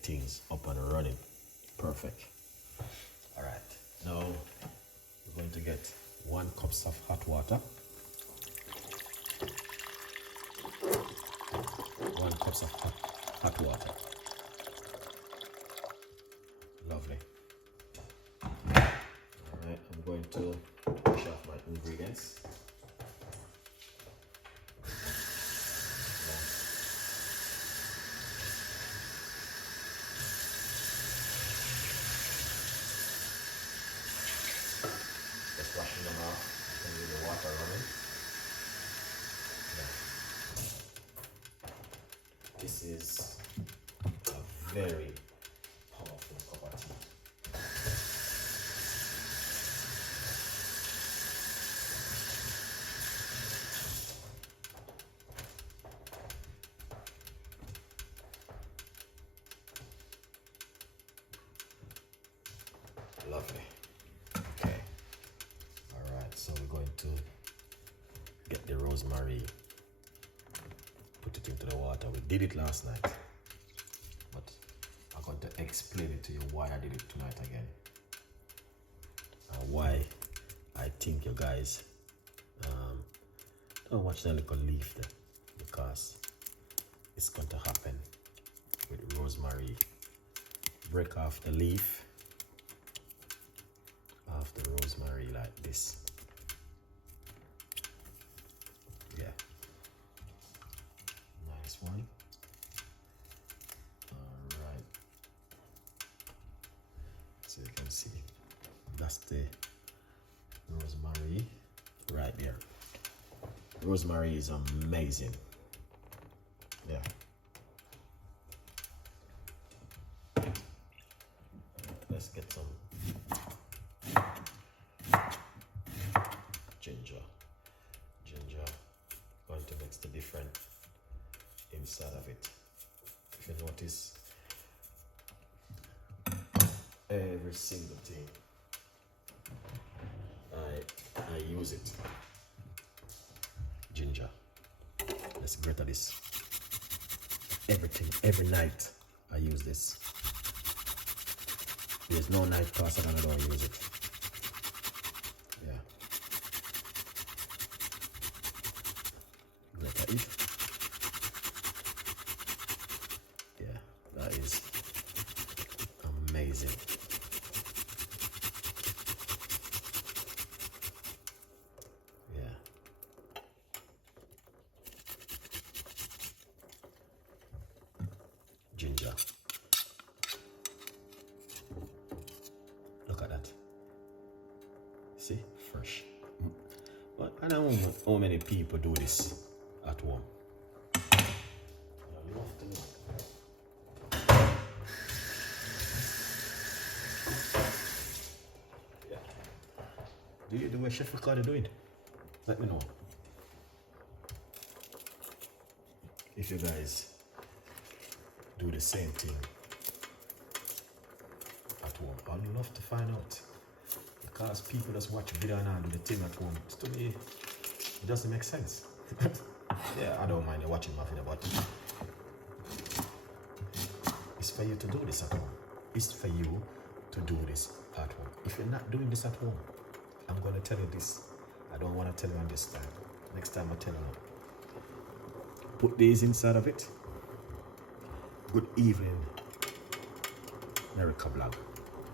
get things up and running. Perfect. All right, now we're going to get 1 cup of hot water. 1 cup of hot water. Lovely. All right, I'm going to wash off my ingredients. Just washing them off and with the water running. Yeah. This is a very powerful cup of tea. Lovely. Okay. All right, so we're going to get the rosemary, put it into the water. We did it last night, but I'm going to explain it to you why I did it tonight again, and why I think you guys don't watch the little leaf there, because it's going to happen with rosemary. Break off the leaf of the rosemary like this. Yeah, nice one. All right, so you can see that's the rosemary right there. Rosemary is amazing. Yeah. Let's get some ginger. Going to mix the different inside of it. If you notice, every single thing I use it. Ginger. Let's get at this. Everything, every night I use this. There's no night pass that I don't use it. Yeah. Look at it. Yeah, that is amazing. Yeah. Ginger. Look at that. See, fresh. But I don't know how many people do this at home. You have to know. Yeah. Do you do what Chef Ricardo doing? Let me know. If you guys do the same thing at home, I'd love to find out. Because people just watch video and I do the thing at home. To me, it doesn't make sense. Yeah, I don't mind watching my video, but it's for you to do this at home. It's for you to do this at home. If you're not doing this at home, I'm going to tell you this. I don't want to tell you on this time. Next time I'll tell you. Put these inside of it. Good evening, America Blog.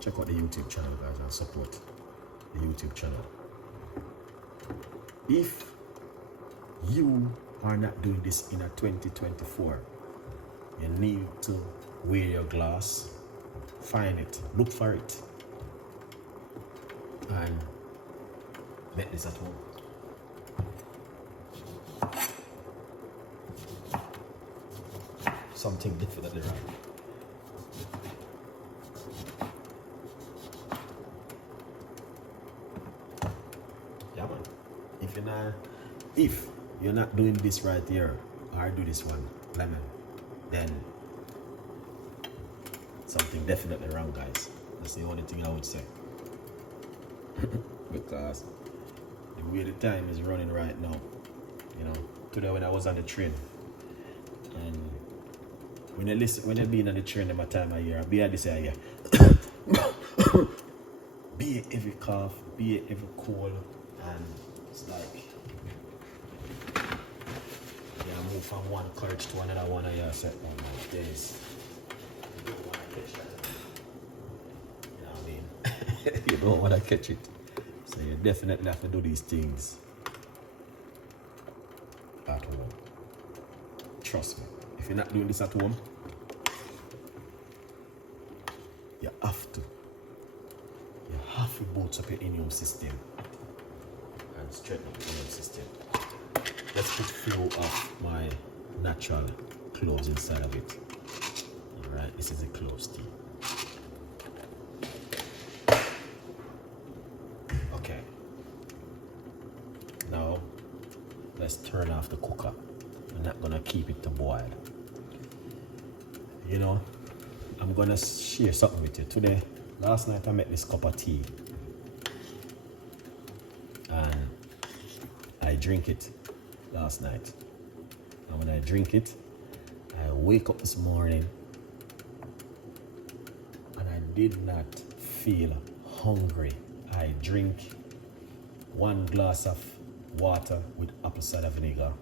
Check out the YouTube channel, guys, and support the YouTube channel. If you are not doing this in a 2024, you need to wear your glass, find it, look for it, and make this at home. Something definitely right. Yeah, man. If you're not doing this right here, or do this one, lemon, then something definitely wrong, guys. That's the only thing I would say. Because the way the time is running right now, you know, today when I was on the train, and When you listen, when you been on the train, my time of year, be at this area. Be it every cough, be it every cold, and it's like yeah, move from one courage to another one of your set on like this. You don't want to catch that. You know what I mean? You don't want to catch it. So you definitely have to do these things at home. Trust me. If you're not doing this at home, you have to. You have to boost up your immune system and straighten up your immune system. Let's put a few of my natural cloves inside of it. Alright, this is a cloves tea. Okay. Now, let's turn off the cooker. I'm not gonna keep it to boil. You know, I'm gonna share something with you today. Last night I made this cup of tea and I drink it last night. And when I drink it, I wake up this morning and I did not feel hungry. I drink 1 glass of water with apple cider vinegar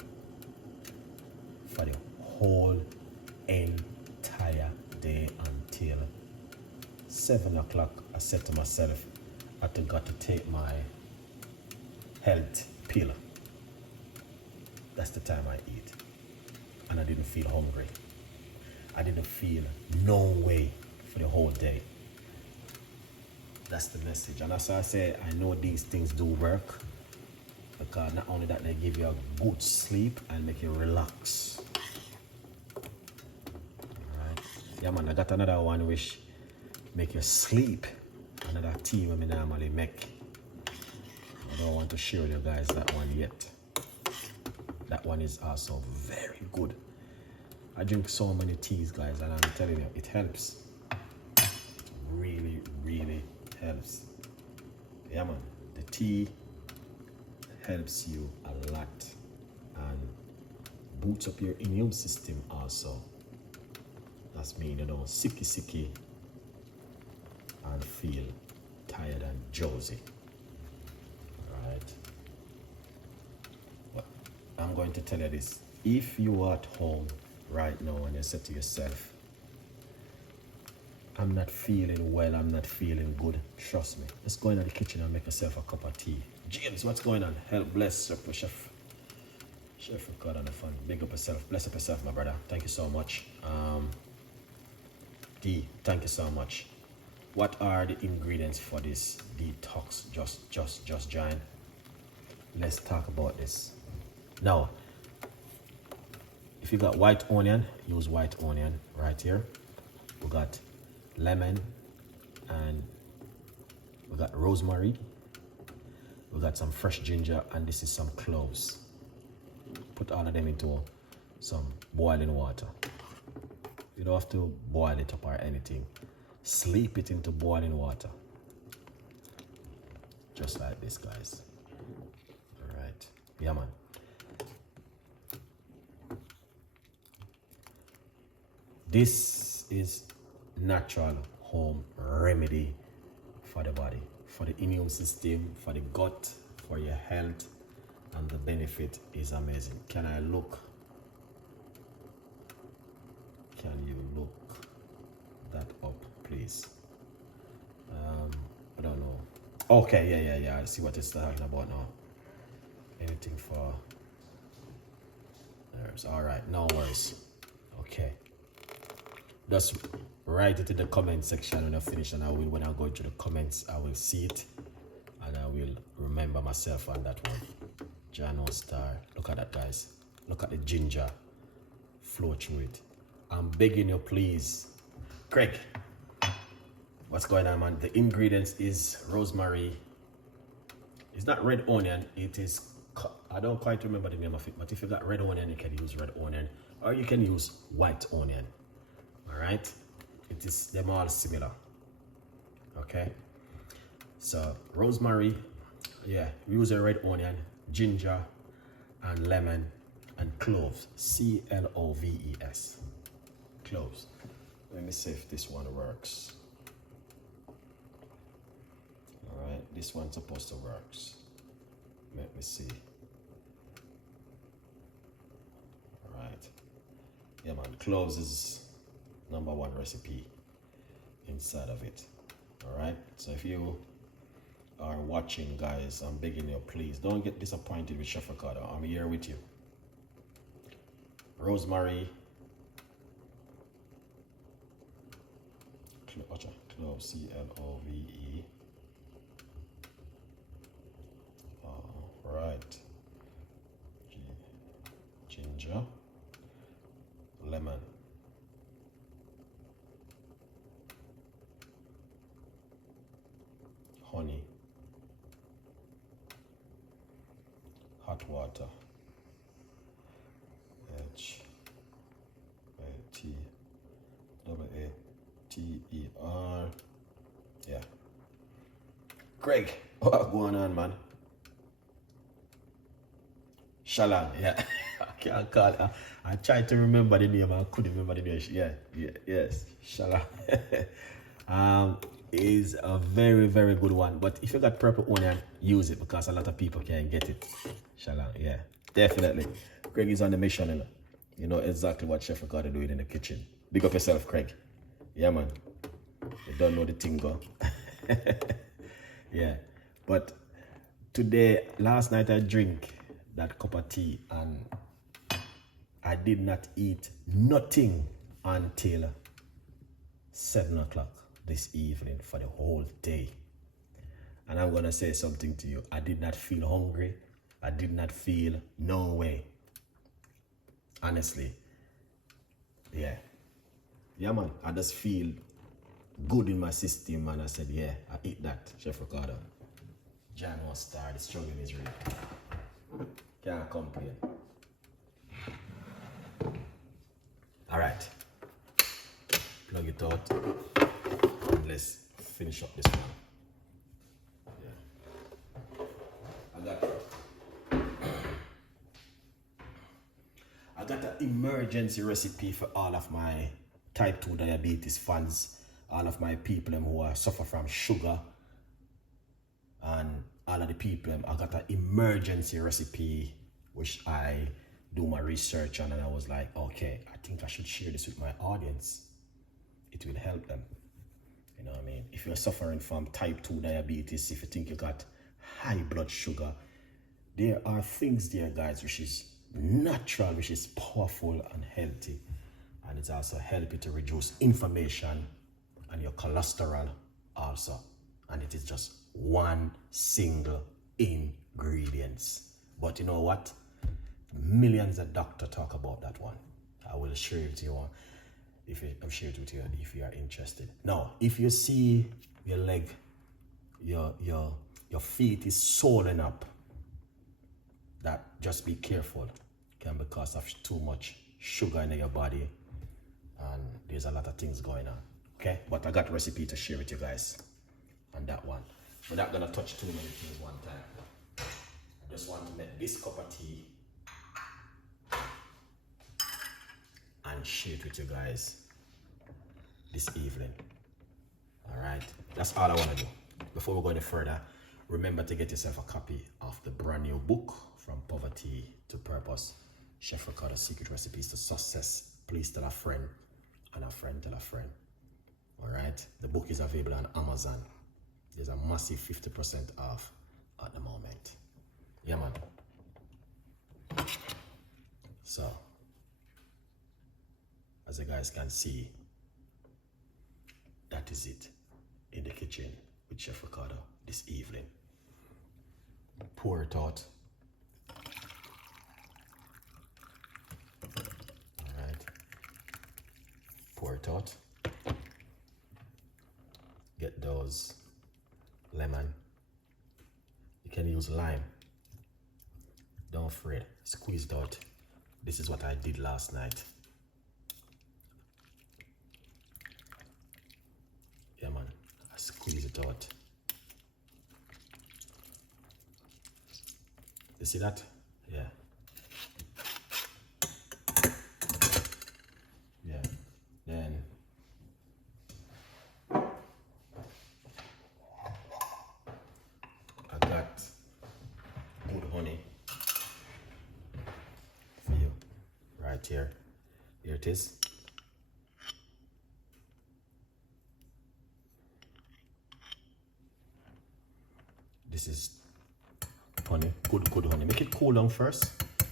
for the whole entire day until 7 o'clock. I said to myself, I got to take my health pill. That's the time I eat. And I didn't feel hungry. I didn't feel no way for the whole day. That's the message. And as I say, I know these things do work. Because not only that, they give you a good sleep and make you relax. Alright. Yeah man, I got another one which make you sleep. Another tea we normally make. I don't want to share with you guys that one yet. That one is also very good. I drink so many teas, guys, and I'm telling you, it helps. Really, really helps. Yeah, man. The tea helps you a lot and boosts up your immune system also. That's mean you don't sicky and feel tired and drowsy. Alright. But I'm going to tell you this. If you are at home right now and you say to yourself, I'm not feeling well, I'm not feeling good, trust me. Let's go into the kitchen and make yourself a cup of tea. James, what's going on? Help bless up Chef Ricardo on the fun. Big up yourself. Bless up yourself, my brother. Thank you so much. D, thank you so much. What are the ingredients for this detox? Just join. Let's talk about this. Now, if you got white onion, use white onion right here. We got lemon and we got rosemary. We got some fresh ginger and this is some cloves. Put all of them into some boiling water. You don't have to boil it up or anything. Sleep it into boiling water. Just like this, guys. All right. Yeah, man. This is natural home remedy for the body, for the immune system, for the gut, for your health, and the benefit is amazing. Can I look? Can you look that up, please? I don't know. Okay, yeah. I see what it's talking about now. Anything for nerves. All right, no worries. Okay. Just write it in the comment section when I finish, and when I go to the comments, I will see it and I will remember myself on that one. Jano Star. Look at that, guys. Look at the ginger flow through it. I'm begging you, please. Craig, what's going on, man? The ingredients is rosemary. It's not red onion. It is, I don't quite remember the name of it, but if you got red onion, you can use red onion, or you can use white onion. All right, it is them all similar. Okay, so rosemary, yeah, we use a red onion, ginger, and lemon, and cloves. CLOVES. cloves. Let me see if this one works. All right, this one's supposed to work. Let me see. All right. Yeah, man, cloves is #1 recipe inside of it. All right, so if you are watching, guys, I'm begging you, please don't get disappointed with Chef Ricardo. I'm here with you. Rosemary, clove, C-L-O-V-E. All right. Ginger, lemon, honey, hot water, H-A-T-A-T-E-R. Yeah. Craig, what's going on, man? Shalan, yeah. I can't call it. I tried to remember the name, I couldn't remember the name. Yes, Shalan. Is a very, very good one. But if you got purple onion, use it because a lot of people can't get it. Shalan, yeah, definitely. Craig is on the mission, you know. You know exactly what Chef Ricardo doing in the kitchen. Big up yourself, Craig. Yeah, man. You don't know the thing, go. Yeah. But today, last night I drink that cup of tea and I did not eat nothing until 7 o'clock this evening for the whole day. And I'm gonna say something to you. I did not feel hungry. I did not feel no way. Honestly. Yeah. Yeah, man. I just feel good in my system, and I said, yeah, I eat that, Chef Ricardo. John was star, the struggle is real. Can't complain. All right. Plug it out. And let's finish up this one. Yeah. I got an emergency recipe for all of my type 2 diabetes fans, all of my people who are suffer from sugar, and all of the people. I got an emergency recipe which I do my research on, and I was like, okay, I think I should share this with my audience. It will help them. You know what I mean? If you're suffering from type 2 diabetes, if you think you got high blood sugar, there are things there, guys, which is natural, which is powerful and healthy. And it's also helping to reduce inflammation and your cholesterol also. And it is just one single ingredients. But you know what? Millions of doctors talk about that one. I will share it to you I'll share it with you if you are interested. Now, if you see your leg, your feet is swollen up, that just be careful. Can because of too much sugar in your body, and there's a lot of things going on. Okay, but I got a recipe to share with you guys on that one. We're not gonna touch too many things one time. I just want to make this cup of tea and share it with you guys this evening. All right, that's all I want to do. Before we go any further, remember to get yourself a copy of the brand new book, From Poverty to Purpose, Chef Ricardo's Secret Recipes to Success. Please tell a friend, and a friend tell a friend. All right, the book is available on Amazon. There's a massive 50% off at the moment. Yeah, man. So, as you guys can see, that is it in the kitchen with Chef Ricardo this evening. Pour it out. All right. Pour it out. Get those lemon. You can use lime. Don't fret. Squeeze it out. This is what I did last night. Yeah, man. I squeeze it out. You see that? Yeah. Yeah. right here. Here it is. This is honey, good honey. Make it cool down first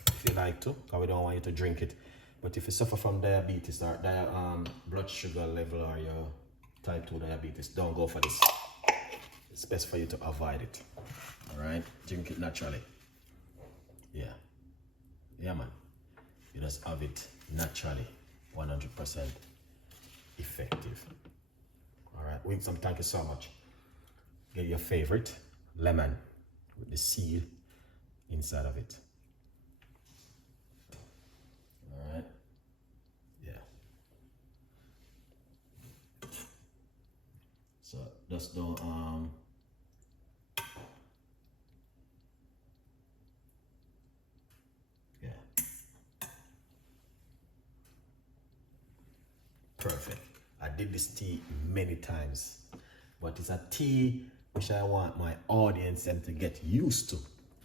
if you like to, because we don't want you to drink it. But if you suffer from diabetes or blood sugar level or your type 2 diabetes, don't go for this. It's best for you to avoid it. Alright? Drink it naturally. Yeah. Yeah, man. You just have it naturally. 100% effective. Alright, Winsome, thank you so much. Get your favorite lemon with the seal inside of it. Alright. Yeah. So just don't yeah. Perfect. I did this tea many times, but it's a tea which I want my audience them to get used to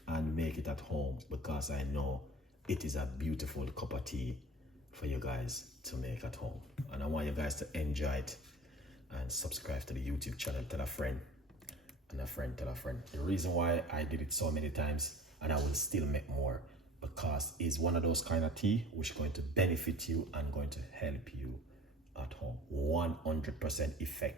and make it at home, because I know it is a beautiful cup of tea for you guys to make at home. And I want you guys to enjoy it and subscribe to the YouTube channel. Tell a friend, and a friend tell a friend. The reason why I did it so many times, and I will still make more, because it's one of those kind of tea which is going to benefit you and going to help you at home. 100% effect.